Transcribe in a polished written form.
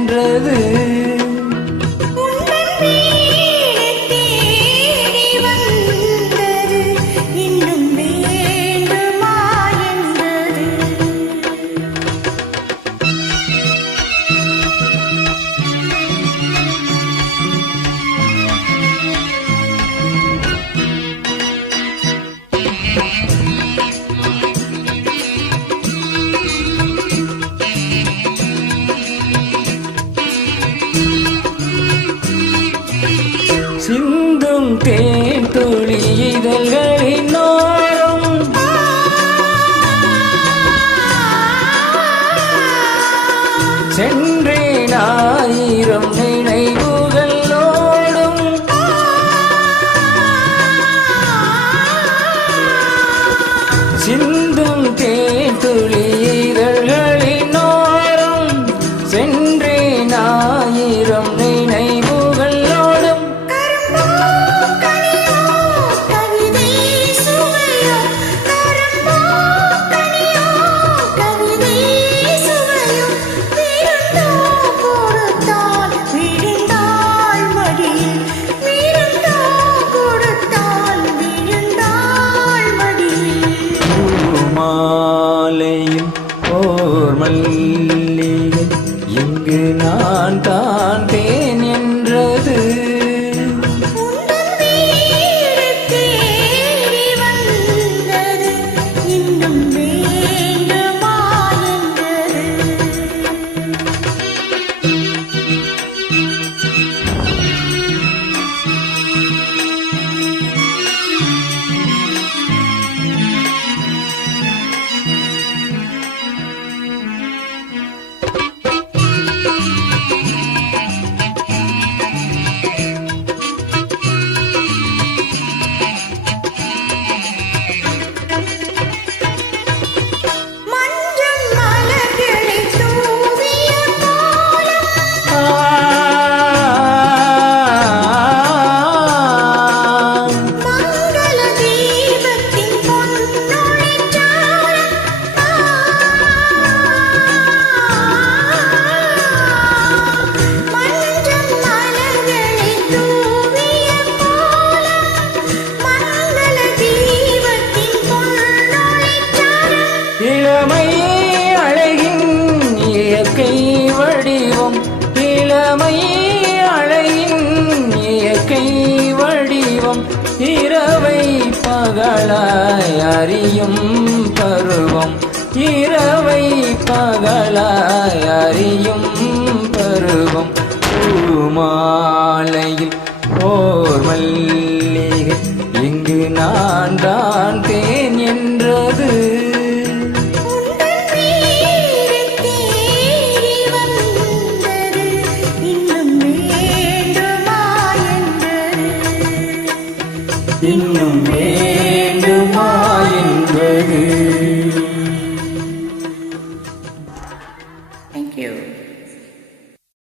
என்றது. சிந்தும் தேன் துளி இதழ்களின் ஓரம் சென்றேன் ஆயிரம் நினைவுகளோடும். சிந்தும் தேன் துளி இதழ்களின் ஓரம் சென்றேன் ஆயிரம் நினைவுகளோடும். மாலையில் ஓர் மல்லிகை இங்கு நான் தான் தேன் என்றது. இளமை அழகின் இயற்கை வடிவம், இளமை அழகின் இயற்கை வடிவம், இரவை பகலாய் அறியும் பருவம், இரவை பகலாய் அறியும் பருவம். பூமாலையில் ஓர் மல்லிகை இங்கு நான் தான்